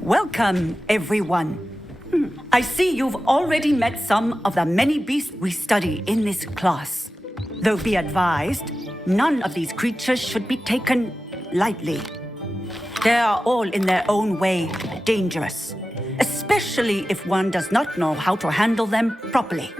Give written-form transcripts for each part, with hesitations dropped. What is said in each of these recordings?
Welcome, everyone. I see you've already met some of the many beasts we study in this class. Though be advised, none of these creatures should be taken lightly. They are all in their own way dangerous, especially if one does not know how to handle them properly.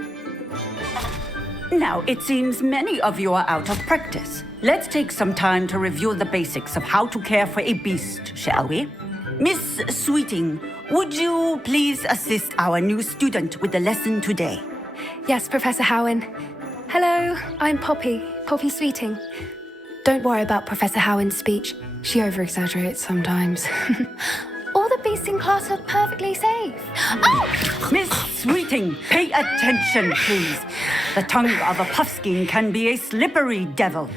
Now, it seems many of you are out of practice. Let's take some time to review the basics of how to care for a beast, shall we? Miss Sweeting, would you please assist our new student with the lesson today? Yes, Professor Howen. Hello, I'm Poppy Sweeting. Don't worry about Professor Howen's speech. She over-exaggerates sometimes. All the beasts in class are perfectly safe. Oh! Miss Sweeting, pay attention, please. The tongue of a puffskein can be a slippery devil.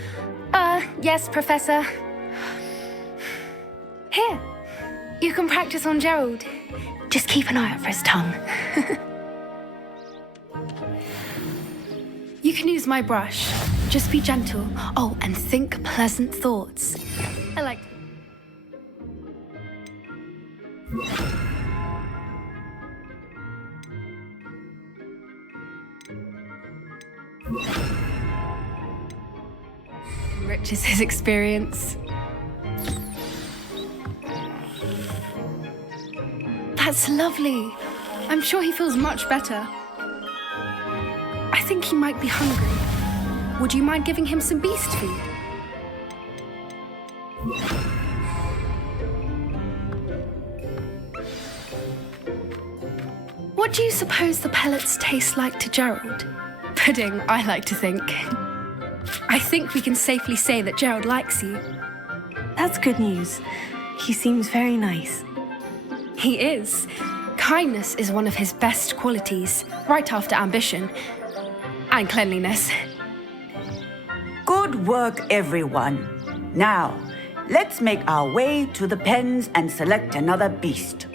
Yes, Professor. Here, you can practice on Gerald. Just keep an eye out for his tongue. You can use my brush. Just be gentle. Oh, and think pleasant thoughts. I like... Enriches his experience. That's lovely. I'm sure he feels much better. I think he might be hungry. Would you mind giving him some beast food? What do you suppose the pellets taste like to Gerald? Pudding, I like to think. I think we can safely say that Gerald likes you. That's good news. He seems very nice. He is. Kindness is one of his best qualities, right after ambition and cleanliness. Good work, everyone. Now, let's make our way to the pens and select another beast.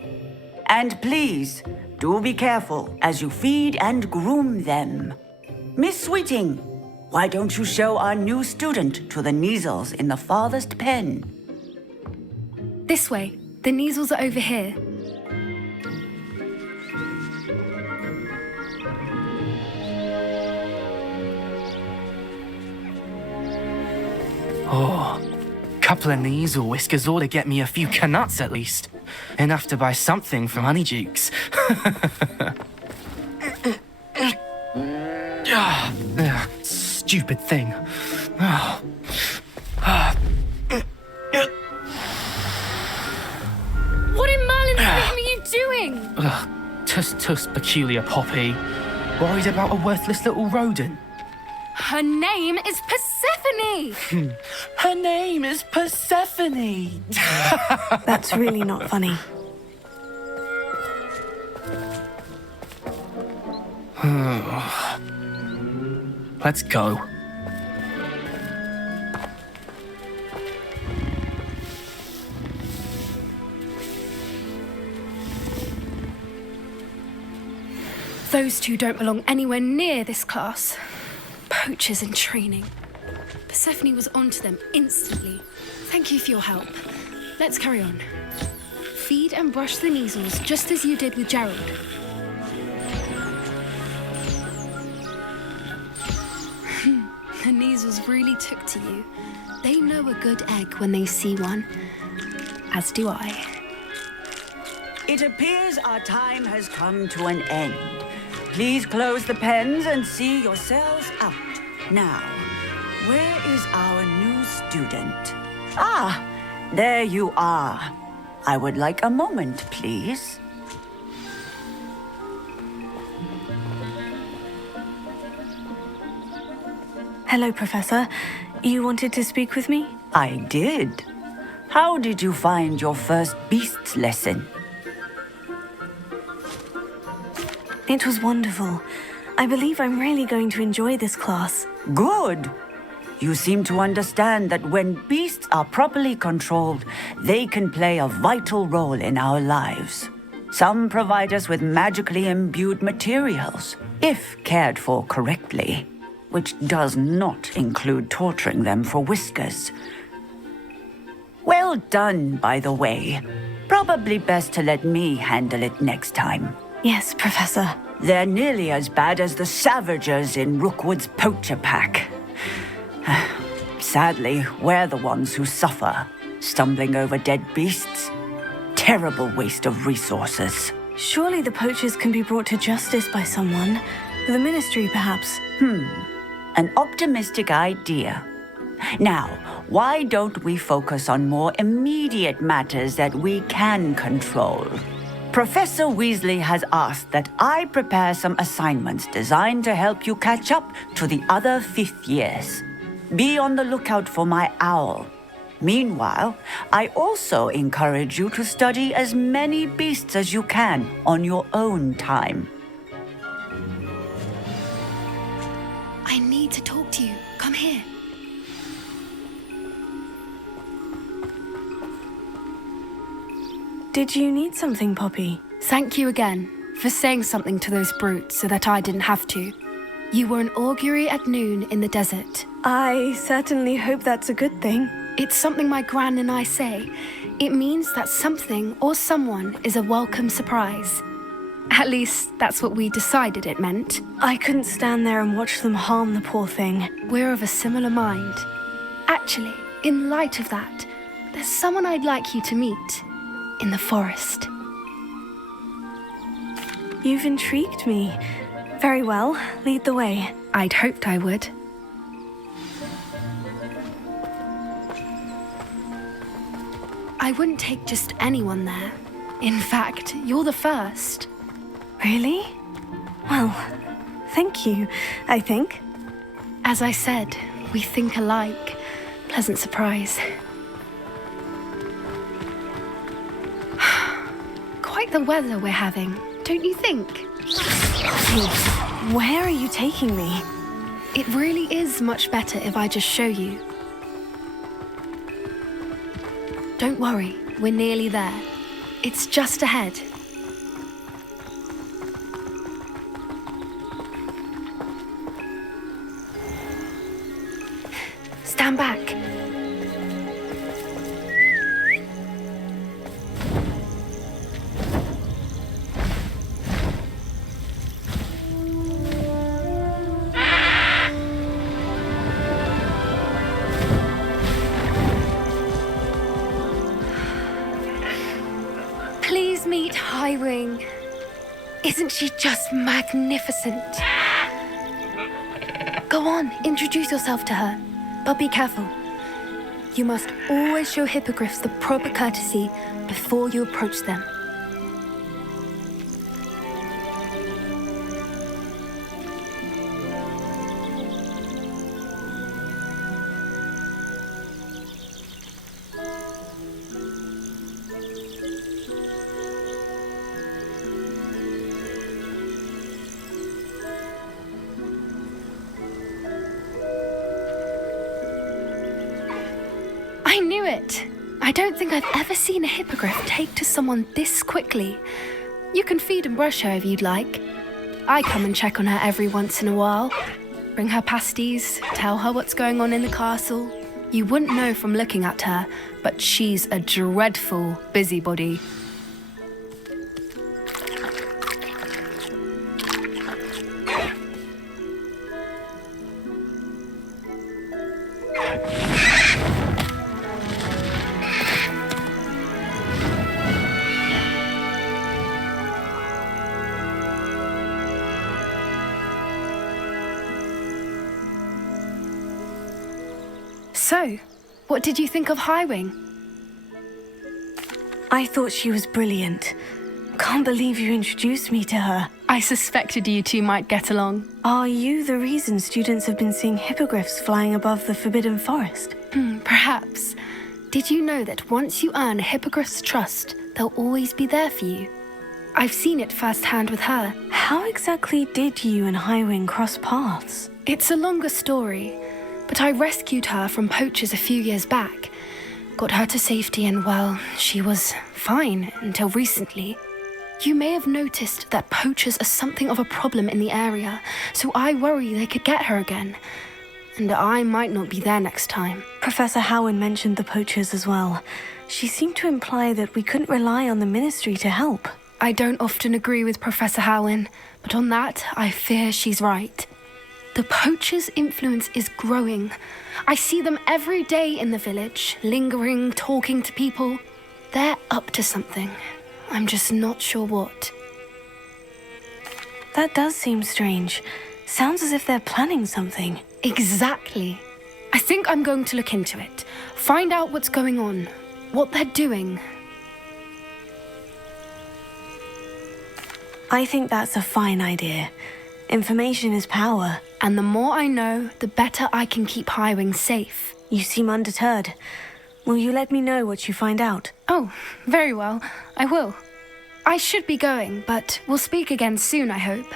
And please, do be careful as you feed and groom them. Miss Sweeting, why don't you show our new student to the Kneazles in the farthest pen? This way. The Kneazles are over here. Oh, couple of Kneazle whiskers ought to get me a few canuts at least. Enough to buy something from Honeydukes. Stupid thing. What in Merlin's name are you doing? Tuss, peculiar Poppy. Worried about a worthless little rodent. Her name is Persephone! Her name is Persephone! That's really not funny. Let's go. Those two don't belong anywhere near this class. Poachers in training. Persephone was onto them instantly. Thank you for your help. Let's carry on. Feed and brush the Kneazles just as you did with Gerald. The Kneazles really took to you. They know a good egg when they see one. As do I. It appears our time has come to an end. Please close the pens and see yourselves out. Now, where is our new student? Ah, there you are. I would like a moment, please. Hello, Professor. You wanted to speak with me? I did. How did you find your first beasts lesson? It was wonderful. I believe I'm really going to enjoy this class. Good. You seem to understand that when beasts are properly controlled, they can play a vital role in our lives. Some provide us with magically imbued materials, if cared for correctly, which does not include torturing them for whiskers. Well done, by the way. Probably best to let me handle it next time. Yes, Professor. They're nearly as bad as the Savagers in Rookwood's poacher pack. Sadly, we're the ones who suffer, stumbling over dead beasts. Terrible waste of resources. Surely the poachers can be brought to justice by someone. The Ministry, perhaps. An optimistic idea. Now, why don't we focus on more immediate matters that we can control? Professor Weasley has asked that I prepare some assignments designed to help you catch up to the other fifth years. Be on the lookout for my owl. Meanwhile, I also encourage you to study as many beasts as you can on your own time. I need to talk to you. Come here. Did you need something, Poppy? Thank you again for saying something to those brutes so that I didn't have to. You were an augury at noon in the desert. I certainly hope that's a good thing. It's something my gran and I say. It means that something or someone is a welcome surprise. At least, that's what we decided it meant. I couldn't stand there and watch them harm the poor thing. We're of a similar mind. Actually, in light of that, there's someone I'd like you to meet. In the forest. You've intrigued me. Very well, lead the way. I'd hoped I would. I wouldn't take just anyone there. In fact, you're the first. Really? Well, thank you, I think. As I said, we think alike. Pleasant surprise. Quite the weather we're having, don't you think? Hey, where are you taking me? It really is much better if I just show you. Don't worry, we're nearly there. It's just ahead. Stand back. Please meet Highwing. Isn't she just magnificent? Go on, introduce yourself to her. But be careful. You must always show hippogriffs the proper courtesy before you approach them. I knew it! I don't think I've ever seen a hippogriff take to someone this quickly. You can feed and brush her if you'd like. I come and check on her every once in a while. Bring her pasties, tell her what's going on in the castle. You wouldn't know from looking at her, but she's a dreadful busybody. So, what did you think of Highwing? I thought she was brilliant. Can't believe you introduced me to her. I suspected you two might get along. Are you the reason students have been seeing hippogriffs flying above the Forbidden Forest? Perhaps. Did you know that once you earn a hippogriff's trust, they'll always be there for you? I've seen it firsthand with her. How exactly did you and Highwing cross paths? It's a longer story, but I rescued her from poachers a few years back. Got her to safety and, well, she was fine until recently. You may have noticed that poachers are something of a problem in the area, so I worry they could get her again. And I might not be there next time. Professor Howard mentioned the poachers as well. She seemed to imply that we couldn't rely on the Ministry to help. I don't often agree with Professor Howin, but on that, I fear she's right. The poachers' influence is growing. I see them every day in the village, lingering, talking to people. They're up to something. I'm just not sure what. That does seem strange. Sounds as if they're planning something. Exactly. I think I'm going to look into it. Find out what's going on, what they're doing. I think that's a fine idea. Information is power. And the more I know, the better I can keep Highwing safe. You seem undeterred. Will you let me know what you find out? Oh, very well. I will. I should be going, but we'll speak again soon, I hope.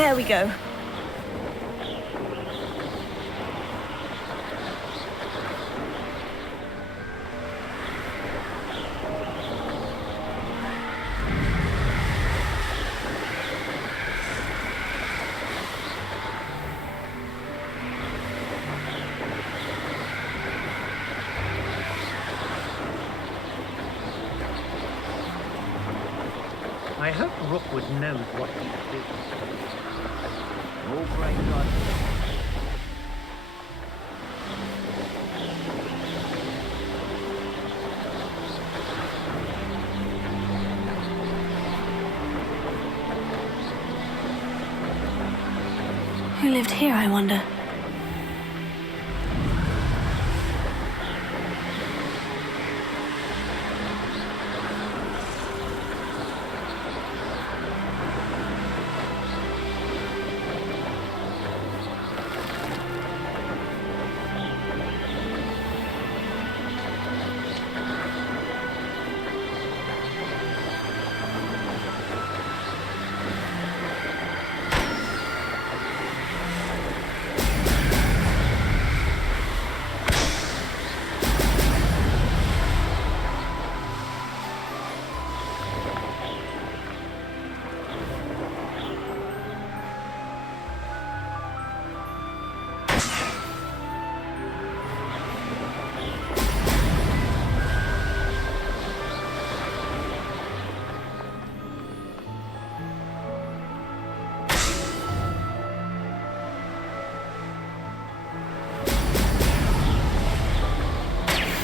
There we go. I hope Rookwood knows what he's doing. Oh, great God. Who lived here, I wonder?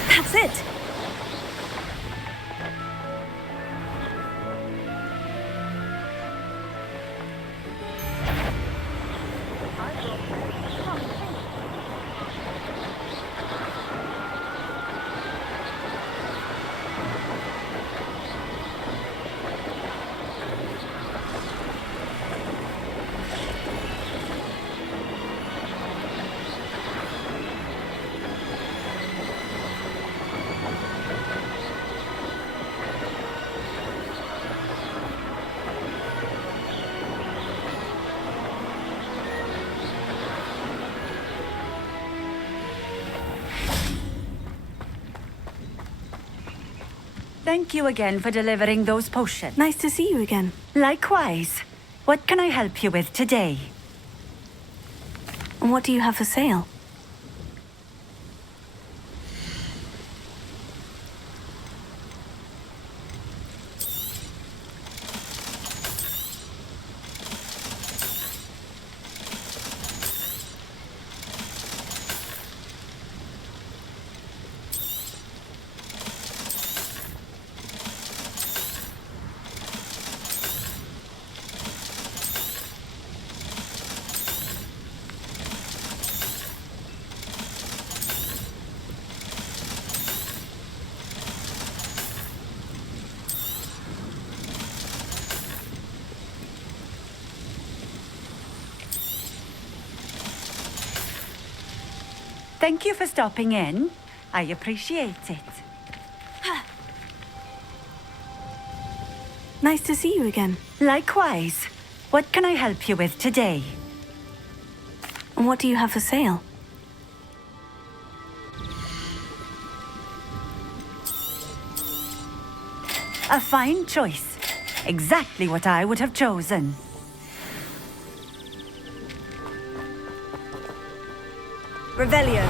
That's it! Thank you again for delivering those potions. Nice to see you again. Likewise. What can I help you with today? And what do you have for sale? Thank you for stopping in. I appreciate it. Nice to see you again. Likewise. What can I help you with today? And what do you have for sale? A fine choice. Exactly what I would have chosen. Revelio.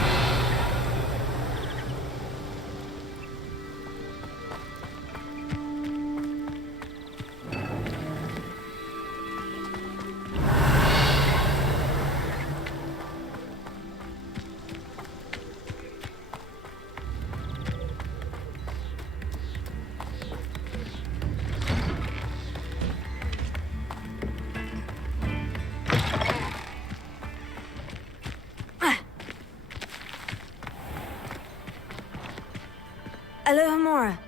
Alohomora.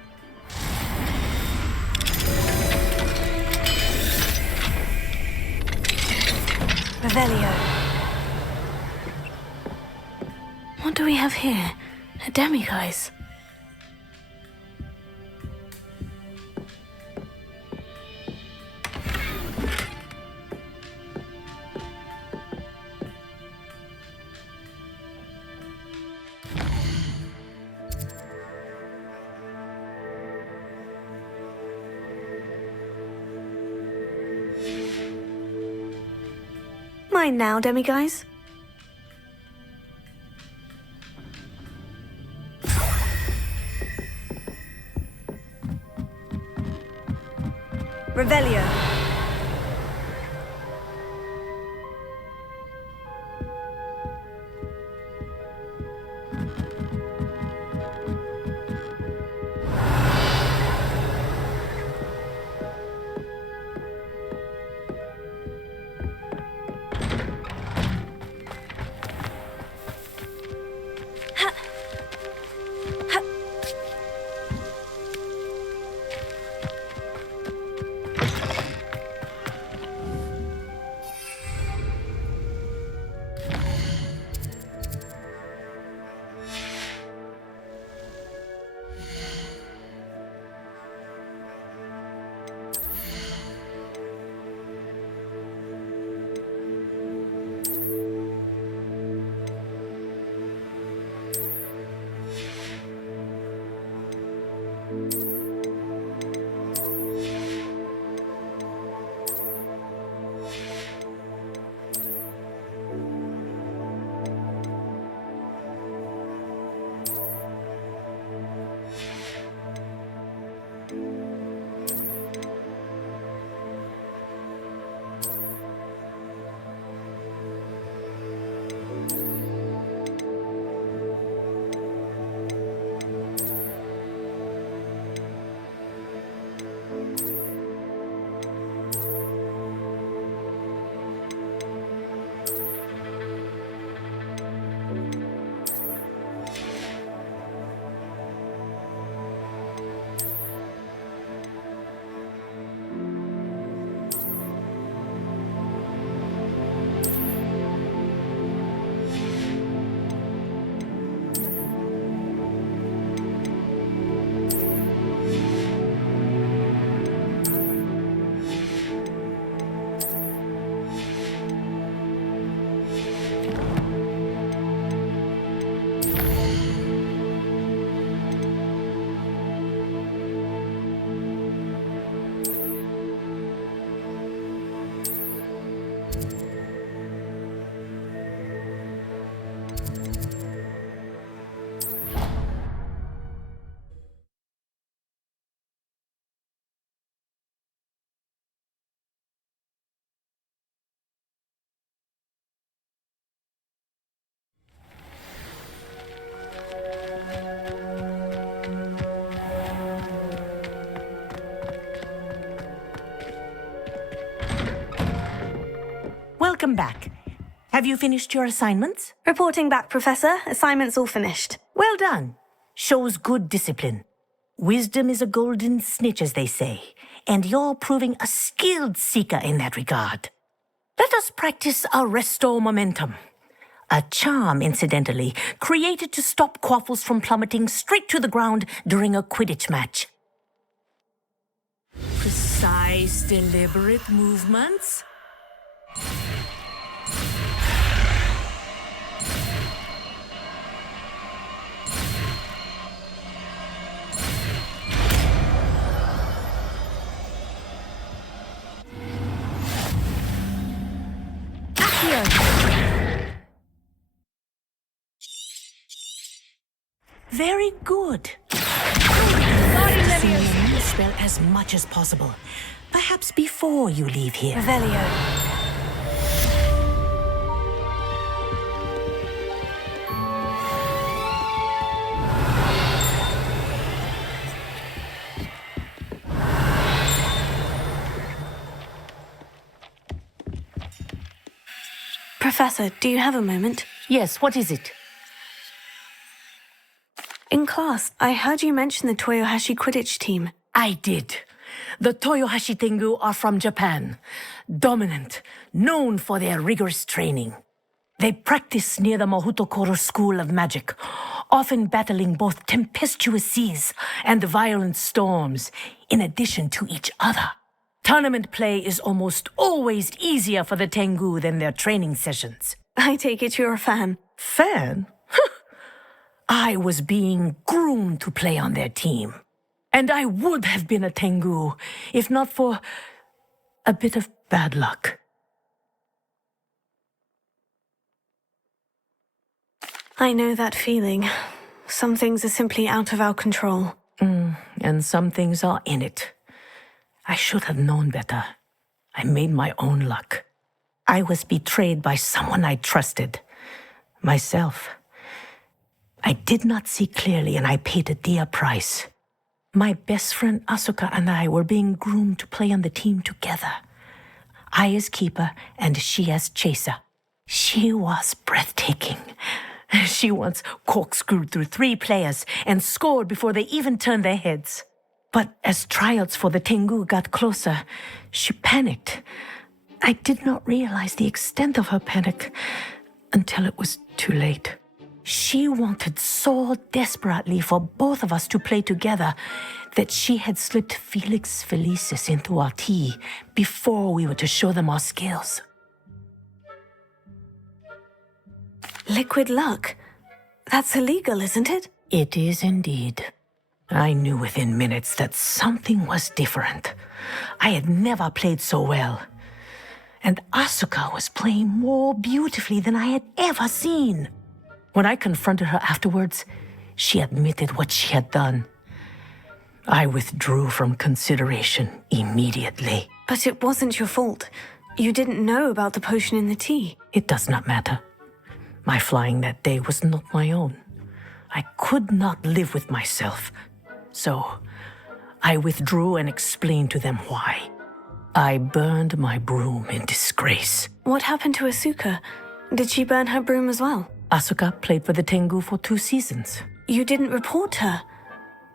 Revelio. What do we have here? A demiguise. mind now, demiguise? Revelio. Welcome back. Have you finished your assignments? Reporting back, Professor. Assignment's all finished. Well done. Shows good discipline. Wisdom is a golden snitch, as they say, and you're proving a skilled seeker in that regard. Let us practice our Restore Momentum. A charm, incidentally, created to stop quaffles from plummeting straight to the ground during a Quidditch match. Precise, deliberate movements. Very good. The spell as much as possible. Perhaps before you leave here. Revelio. Professor, do you have a moment? Yes, what is it? In class, I heard you mention the Toyohashi Quidditch team. I did. The Toyohashi Tengu are from Japan. Dominant, known for their rigorous training. They practice near the Mahutokoro School of Magic, often battling both tempestuous seas and violent storms, in addition to each other. Tournament play is almost always easier for the Tengu than their training sessions. I take it you're a fan. Fan? I was being groomed to play on their team. And I would have been a Tengu, if not for a bit of bad luck. I know that feeling. Some things are simply out of our control. And some things are in it. I should have known better. I made my own luck. I was betrayed by someone I trusted. Myself. I did not see clearly, and I paid a dear price. My best friend Asuka and I were being groomed to play on the team together. I as keeper, and she as chaser. She was breathtaking. She once corkscrewed through 3 players and scored before they even turned their heads. But as trials for the Tengu got closer, she panicked. I did not realize the extent of her panic until it was too late. She wanted so desperately for both of us to play together that she had slipped Felix Felicis into our tea before we were to show them our skills. Liquid luck? That's illegal, isn't it? It is indeed. I knew within minutes that something was different. I had never played so well. And Asuka was playing more beautifully than I had ever seen. When I confronted her afterwards, she admitted what she had done. I withdrew from consideration immediately. But it wasn't your fault. You didn't know about the potion in the tea. It does not matter. My flying that day was not my own. I could not live with myself. So, I withdrew and explained to them why. I burned my broom in disgrace. What happened to Asuka? Did she burn her broom as well? Asuka played for the Tengu for 2 seasons. You didn't report her.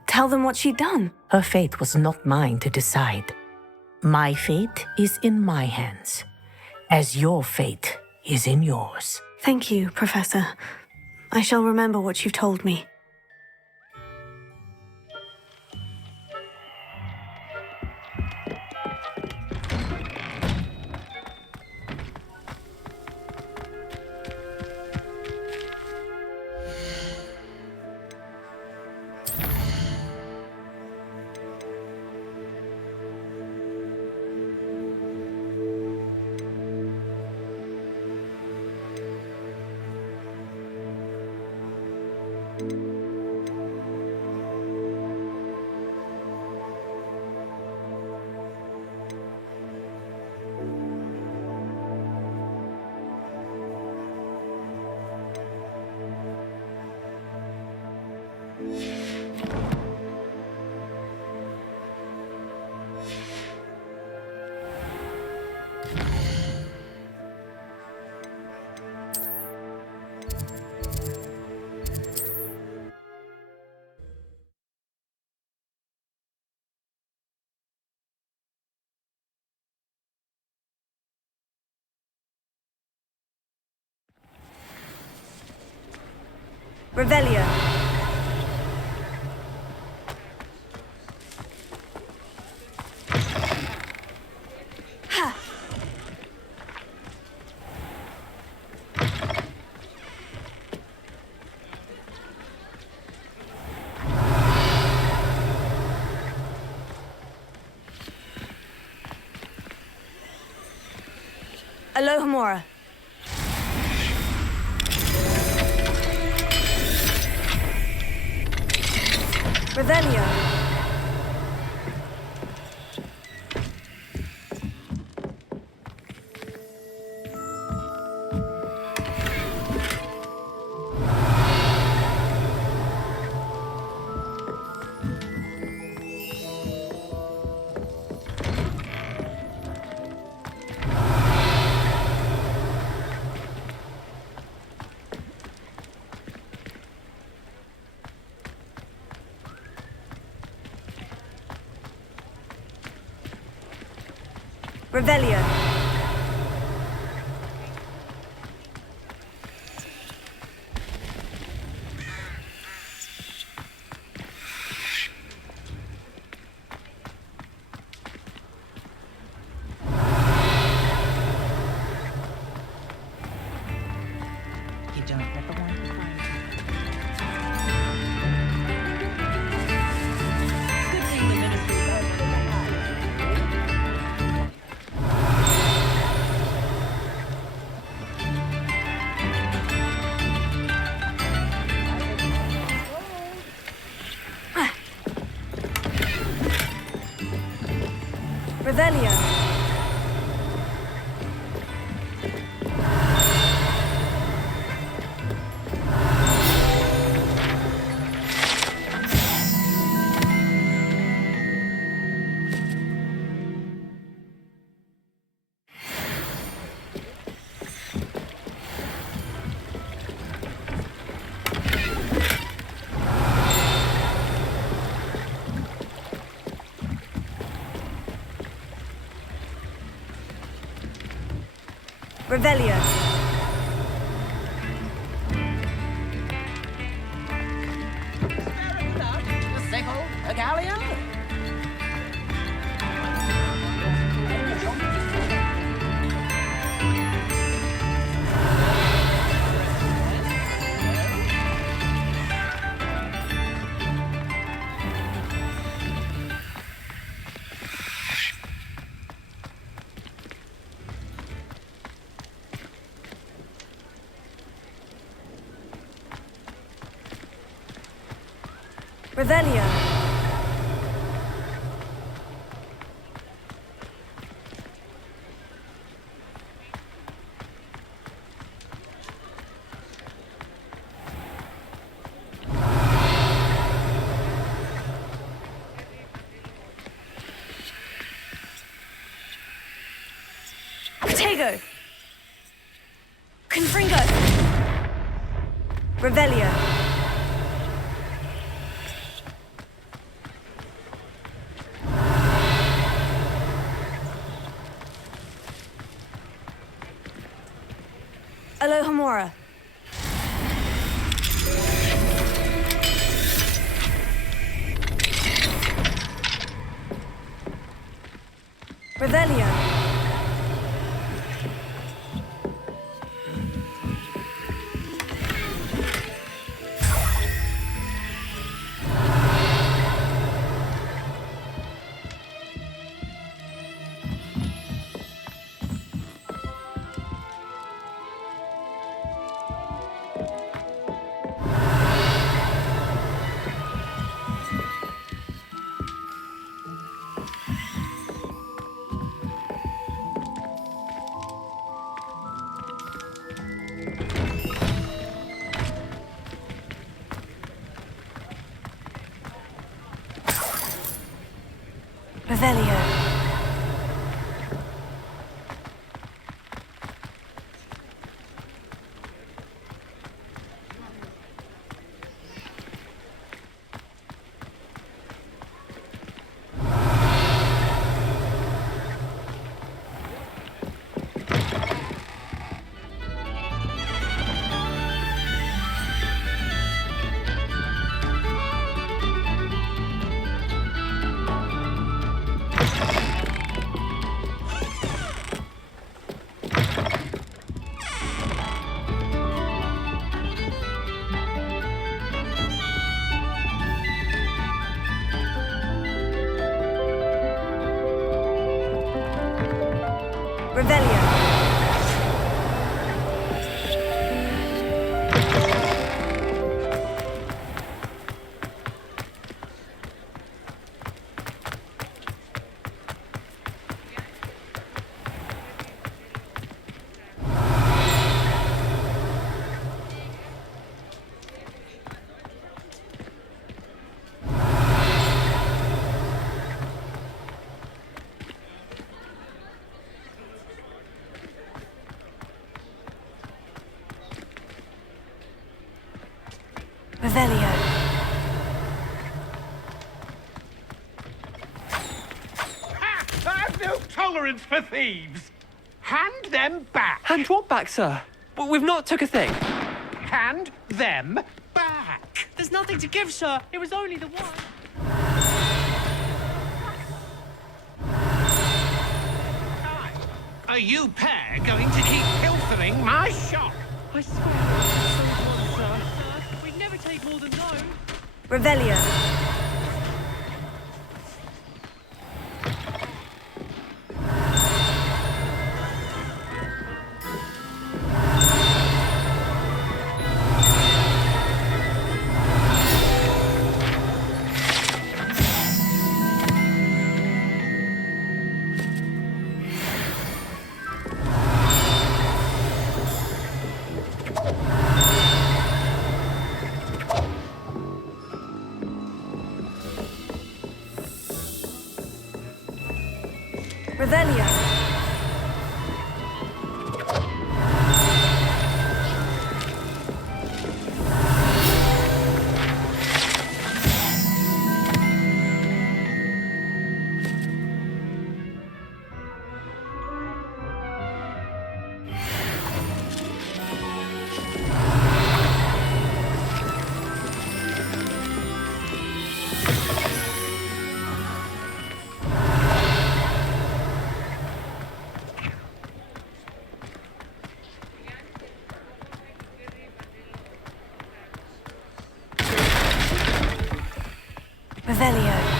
Tell them what she'd done. Her fate was not mine to decide. My fate is in my hands, as your fate is in yours. Thank you, Professor. I shall remember what you've told me. Revelio. Ha! Alohomora. Revelio. Revelio. You don't ever want to find Good thing the ministry Revelio. Revelio. Revelio. Protego. Confringo. Revelio. Alohomora. Revelio. Revelio. Revelio. Revelio. I've no tolerance for thieves. Hand them back. Hand what back, sir? Well, we've not took a thing. Hand them back. There's nothing to give, sir. It was only the one. Are you pair going to keep pilfering my shop? I swear it's so one, sir. Sir, we'd never take more than no. Revelio. Revelio. Revelio.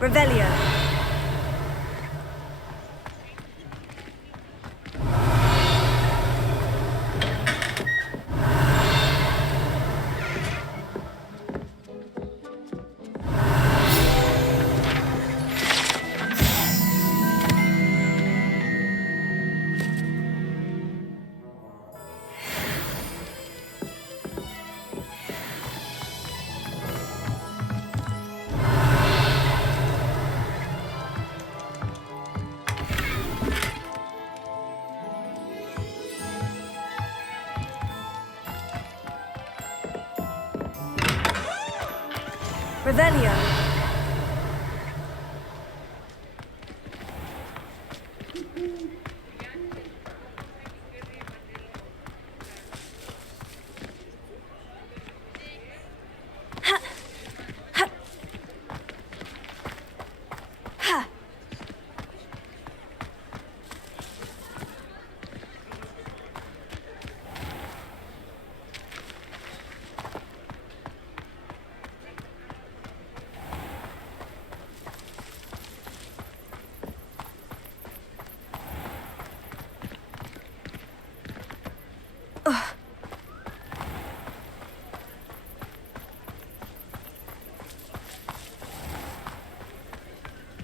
Revelio. Revelio. Ha. Ha. Ha.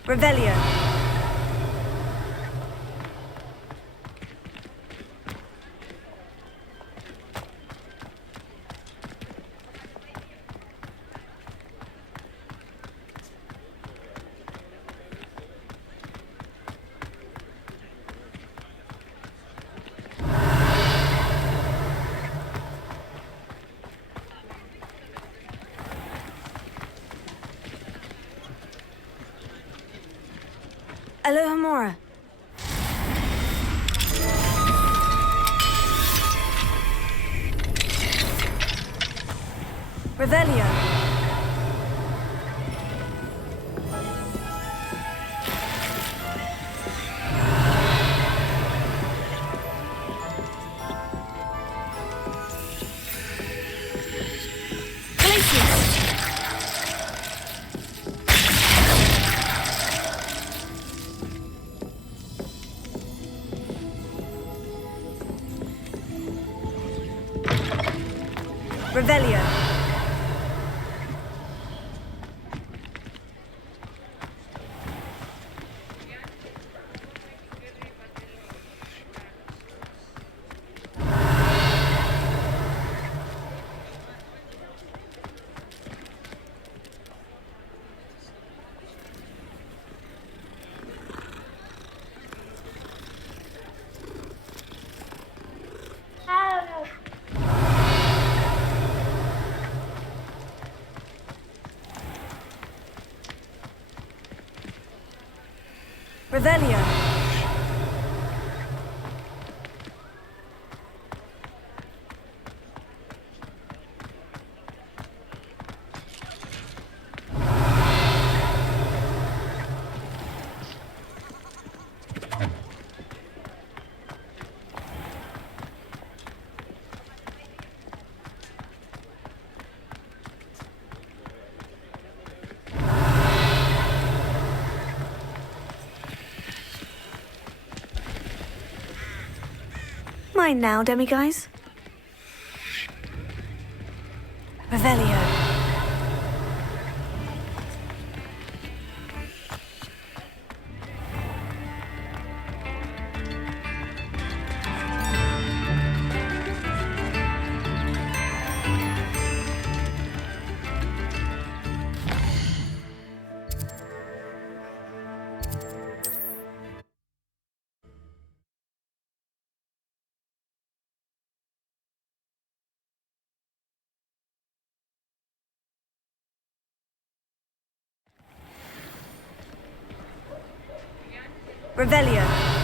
Revelio. Alohomora. Revelio. Revelio. Revelio. mind now, demiguise? Revelio. Revelio.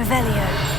Revelio.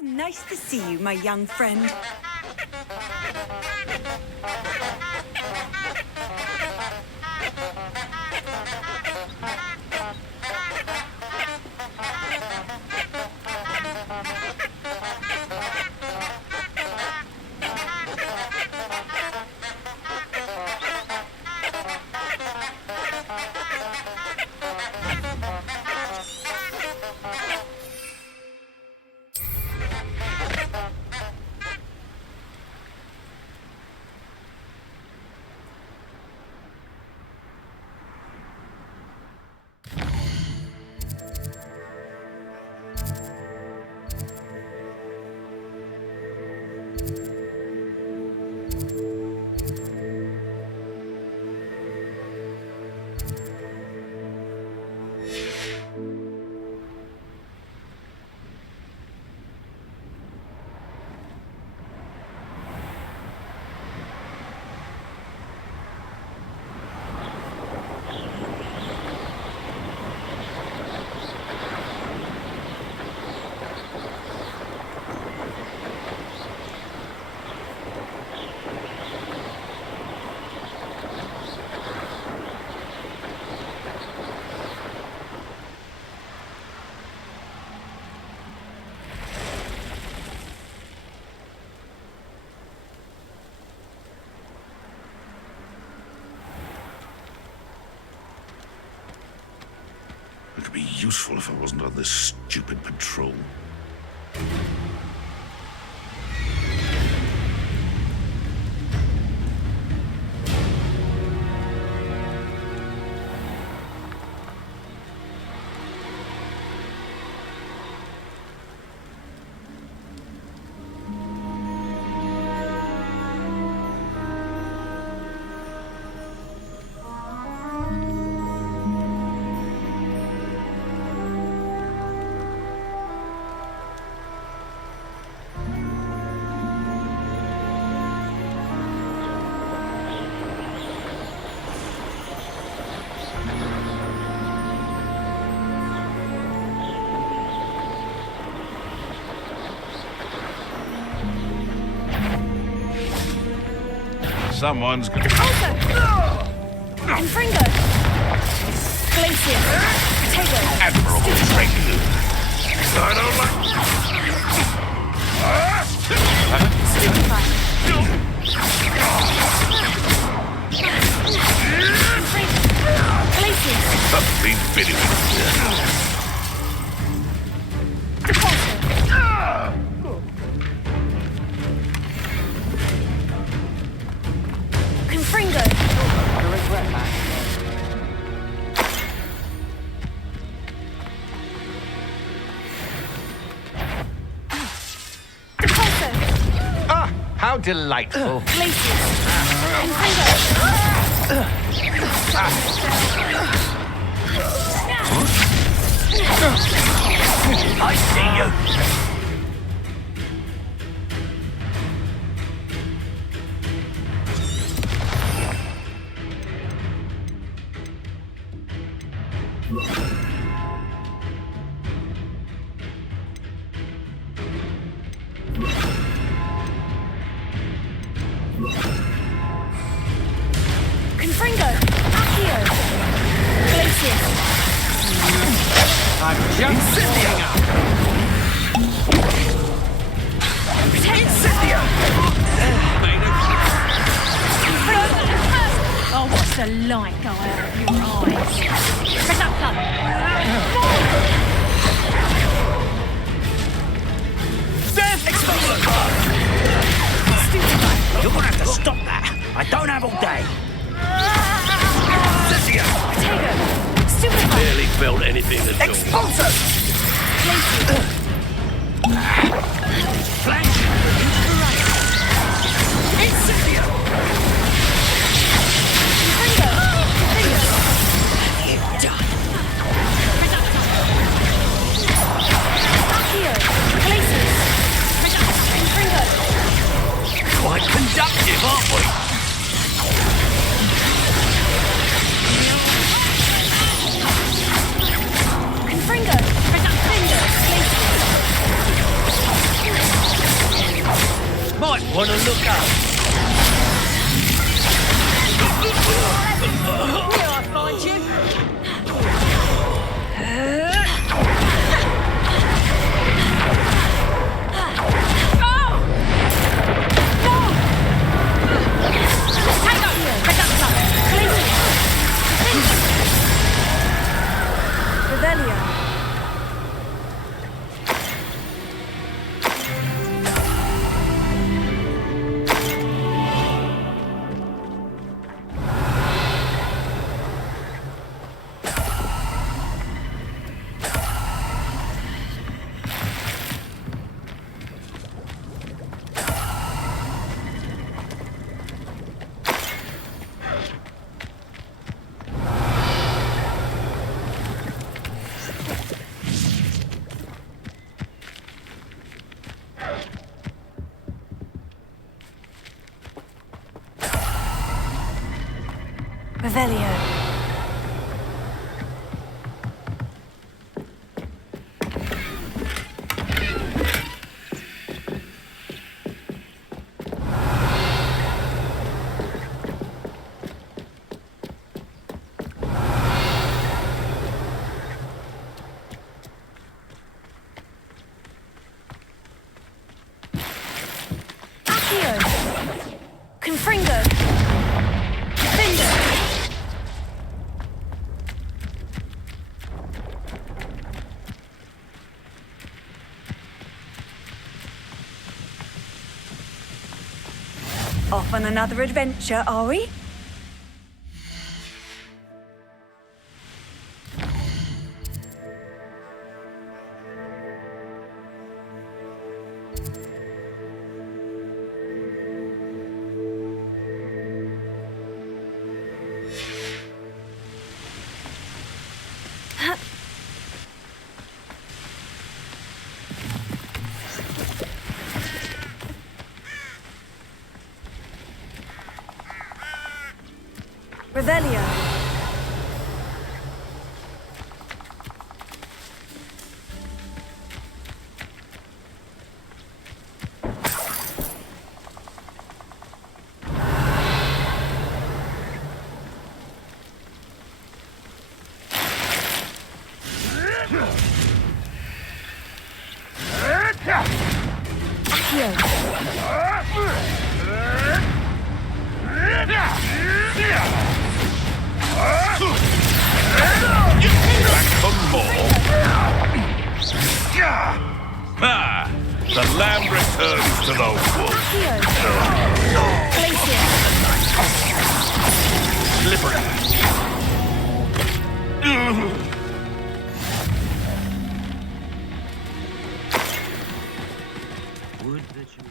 How nice to see you, my young friend. could be useful if I wasn't on this stupid patrol. Someone's gonna... Confringo! Glacier! Potato! Admirable training. I don't like... Stupefy! Glacier! Something fitting. Confringo! Ah, how delightful. Glacier! Confringo! I see you. Confringo! Accio! Glacier! I'm just sitting up. Incendio! Oh, what's the light go out of your eyes? Reductor! Death explosion! You're gonna have to stop that. I don't have all day. Cynthia! Potato! Stupefy! Barely felt anything at all. Expulsive! Flank! Incendio! Confringo! You done. Accio! Glacier! Confringo! Quite conductive, aren't we? Confringo! Confringo! Glacier! Might want to look up. Where I find you? Revelio. Revelio. Accio. Confringo. Defender. Off on another adventure, are we? Revelio. Ah, the lamb returns to the wolf. Slippery. Would that you...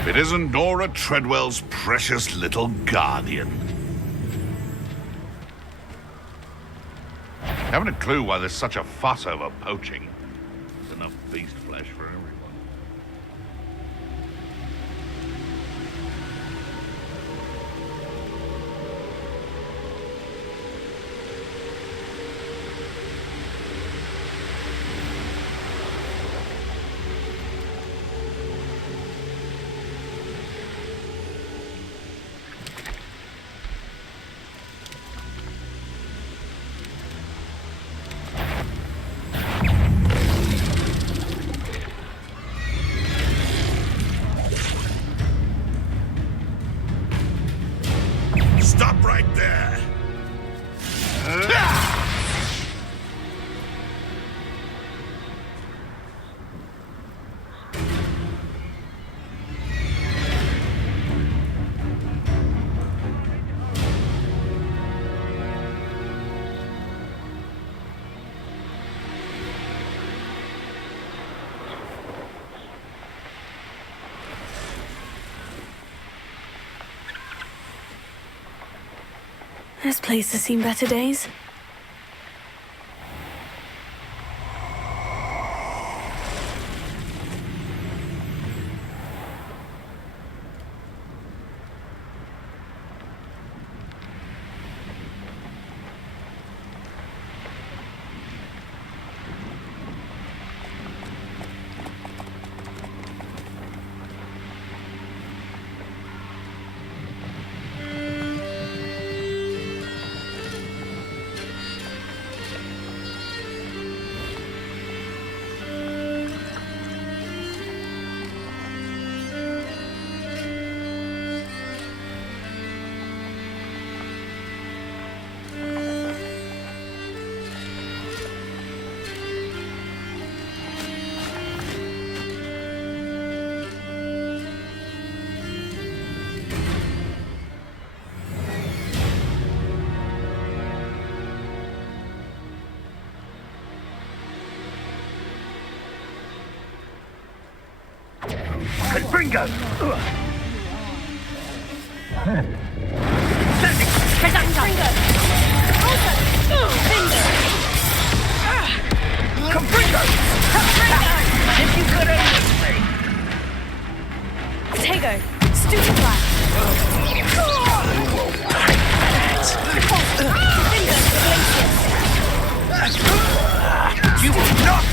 If it isn't Nora Treadwell's precious little guardian. Haven't a clue why there's such a fuss over poaching. There's enough beast flesh for everyone. Stop right there! This place has seen better days. Bingo! Tego, Stupefly. You will not!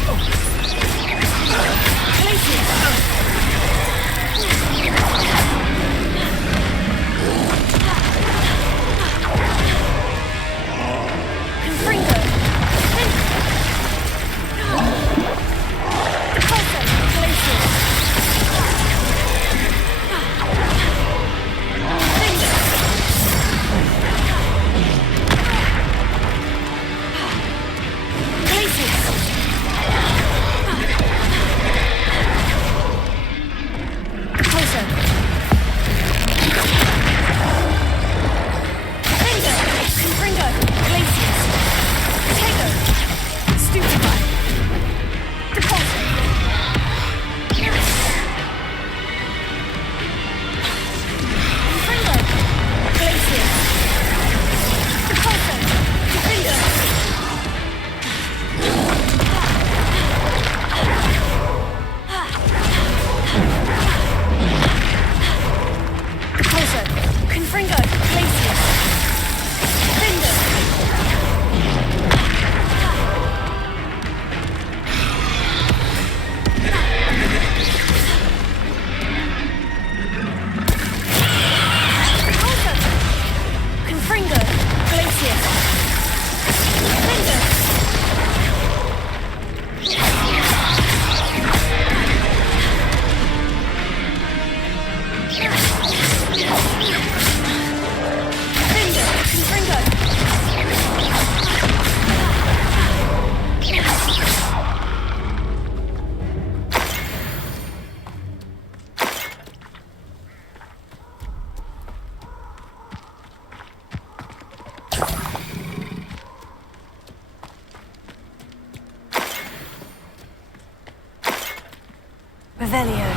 Revelio.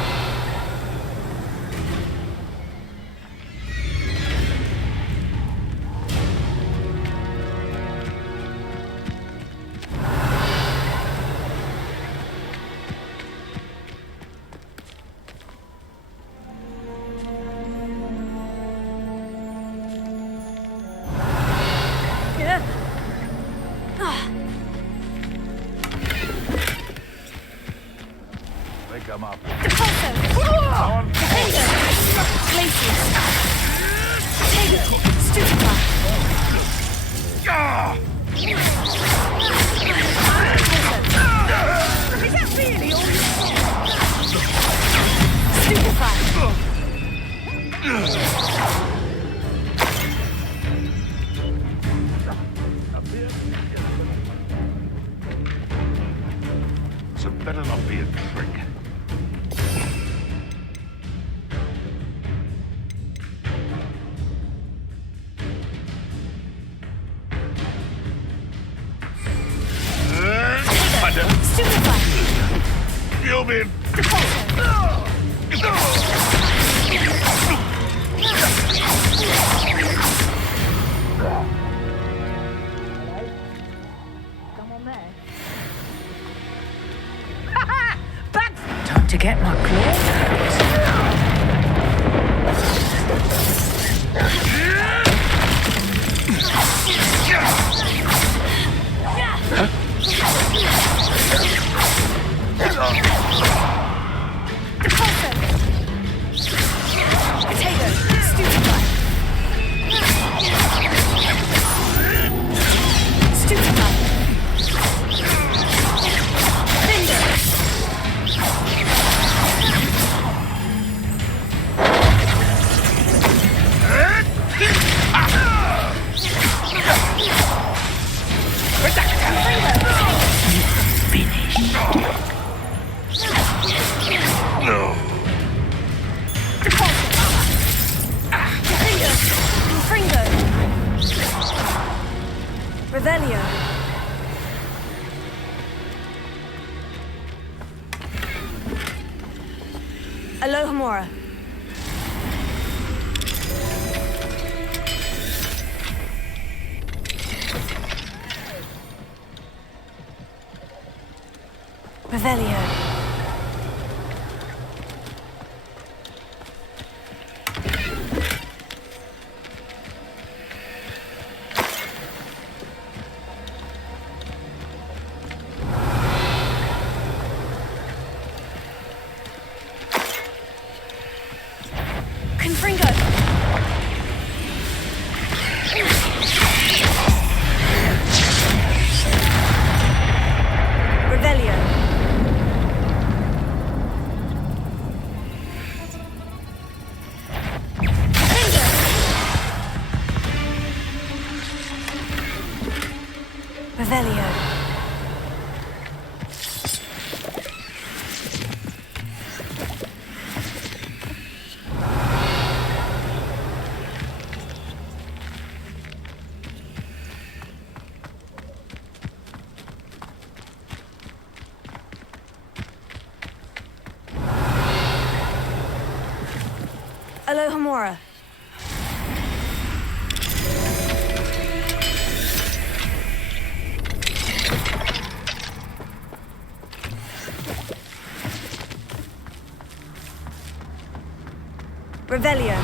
Wake 'em up. Repulsor! Stupefy! You've been... Time to get my claws out. Potato! Stupefy! Stupefy! No. Fringo! Revelio! Alohomora! Revelio! Confringo! Revelio! Revelio! Alohomora! Revelio!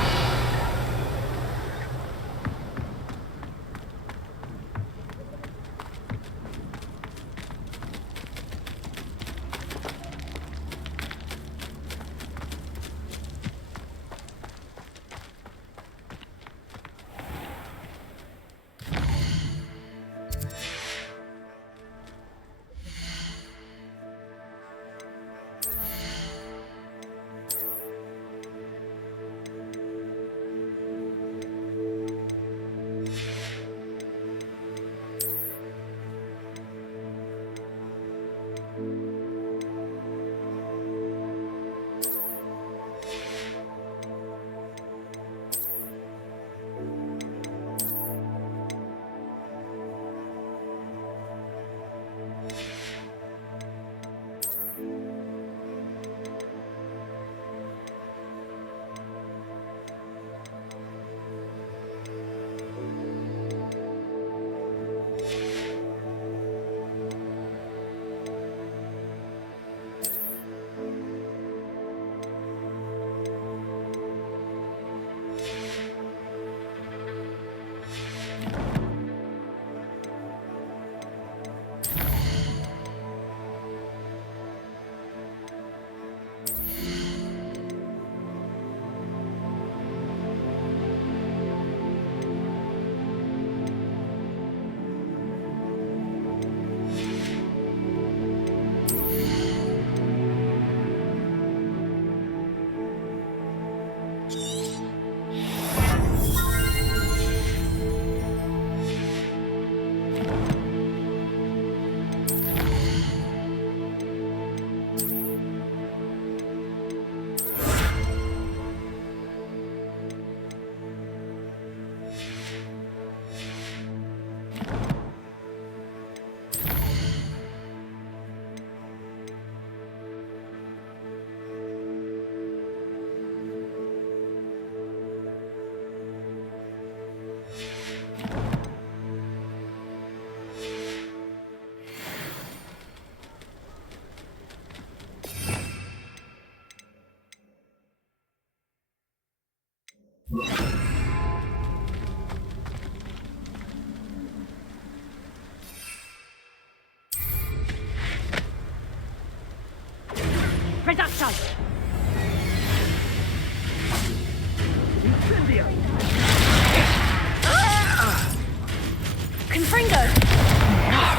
Reducto! Confringo!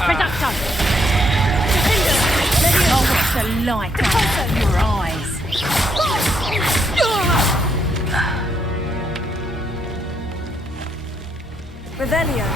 Reducto! Oh, what's the light go out of your eyes? Revelio.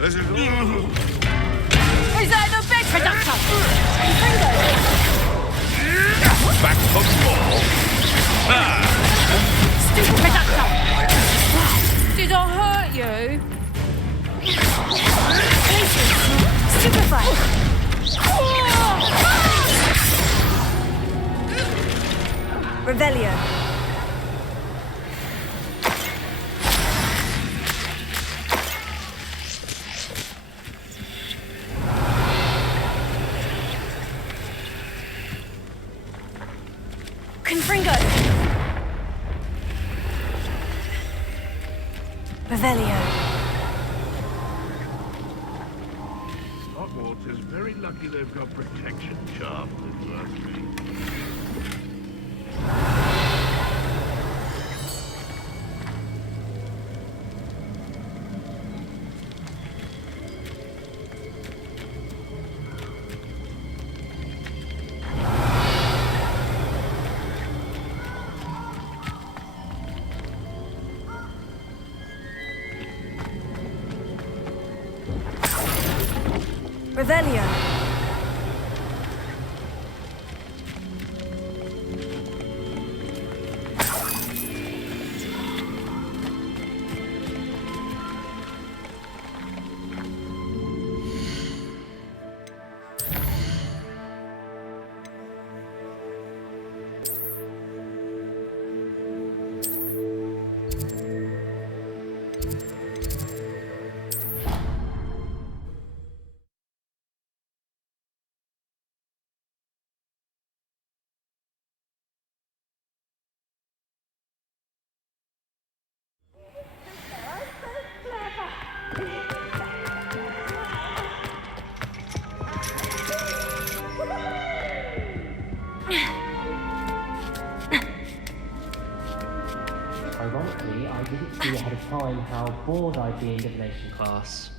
This is... Is that the big Reducto! Back for more. Reducto! Did I hurt you? Stupefy! Revelio. Confringo. Revelio. Hogwarts is very lucky they've got protection charms, if you ask me. Revelio. Ironically, I didn't see ahead of time how bored I'd be in divination class.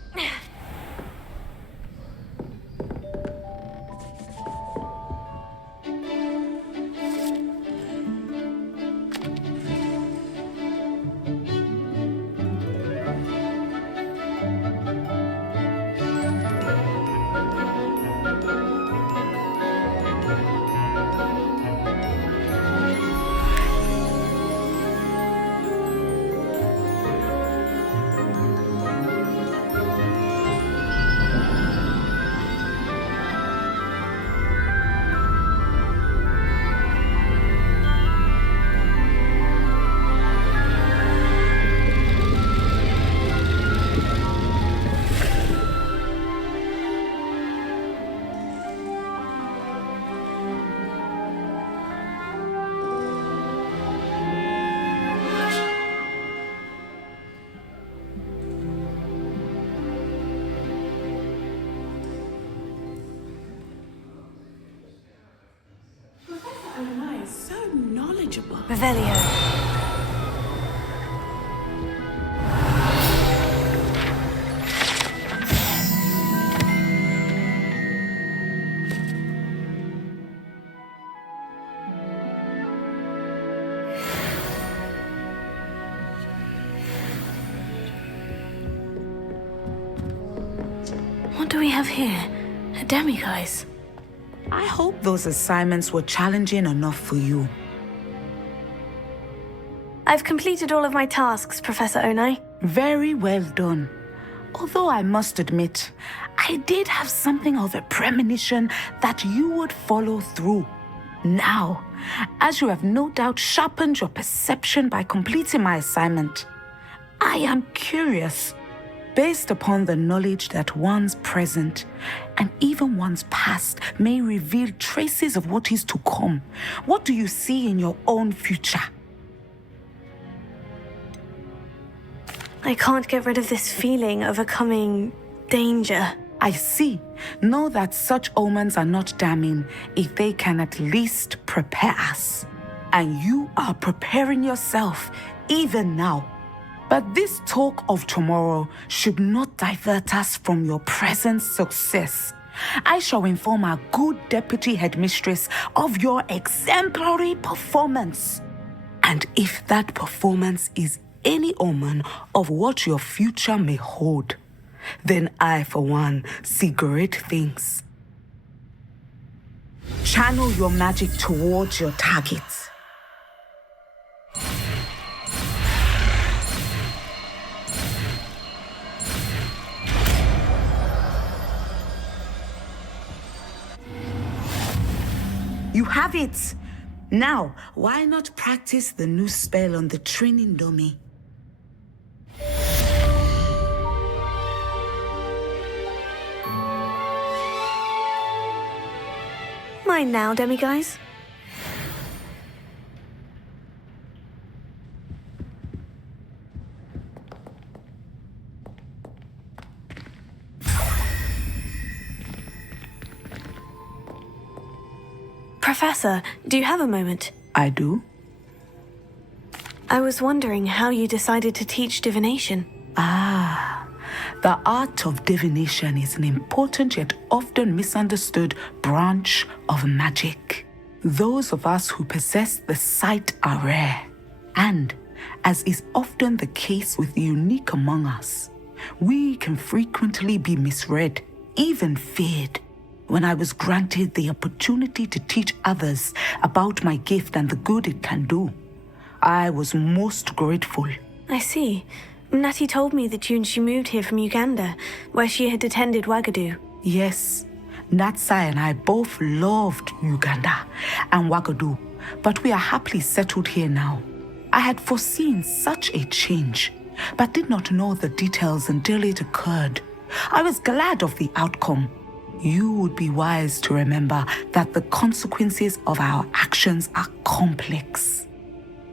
Revelio. What do we have here? A demiguise. I hope those assignments were challenging enough for you. I've completed all of my tasks, Professor Onai. Very well done. Although I must admit, I did have something of a premonition that you would follow through. Now, as you have no doubt sharpened your perception by completing my assignment, I am curious, based upon the knowledge that one's present and even one's past may reveal traces of what is to come. What do you see in your own future? I can't get rid of this feeling of a coming danger. I see. Know that such omens are not damning if they can at least prepare us. And you are preparing yourself even now. But this talk of tomorrow should not divert us from your present success. I shall inform our good deputy headmistress of your exemplary performance. And if that performance is any omen of what your future may hold, then I, for one, see great things. Channel your magic towards your targets. You have it! Now, why not practice the new spell on the training dummy? Mine now, demiguise. Professor, do you have a moment? I do. I was wondering how you decided to teach divination. The art of divination is an important yet often misunderstood branch of magic. Those of us who possess the sight are rare, and, as is often the case with the unique among us, we can frequently be misread, even feared. When I was granted the opportunity to teach others about my gift and the good it can do, I was most grateful. I see. Natty told me that she moved here from Uganda, where she had attended Wagadu. Yes, Natsai and I both loved Uganda and Wagadu, but we are happily settled here now. I had foreseen such a change, but did not know the details until it occurred. I was glad of the outcome. You would be wise to remember that the consequences of our actions are complex.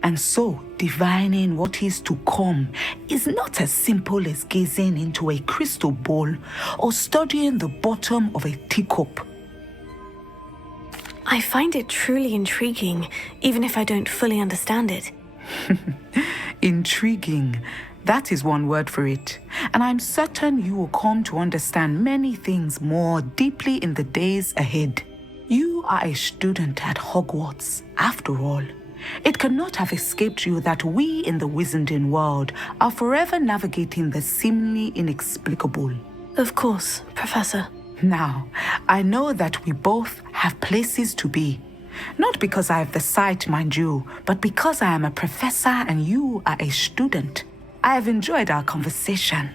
And so, divining what is to come is not as simple as gazing into a crystal ball or studying the bottom of a teacup. I find it truly intriguing, even if I don't fully understand it. Intriguing. That is one word for it. And I'm certain you will come to understand many things more deeply in the days ahead. You are a student at Hogwarts, after all. It cannot have escaped you that we in the Wizarding world are forever navigating the seemingly inexplicable. Of course, Professor. Now, I know that we both have places to be. Not because I have the sight, mind you, but because I am a professor and you are a student. I have enjoyed our conversation.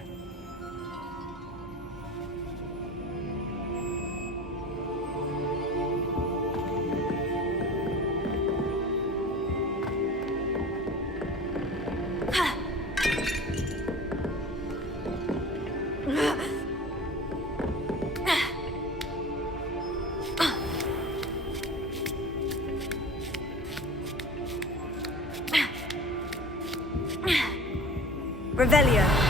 Revelio.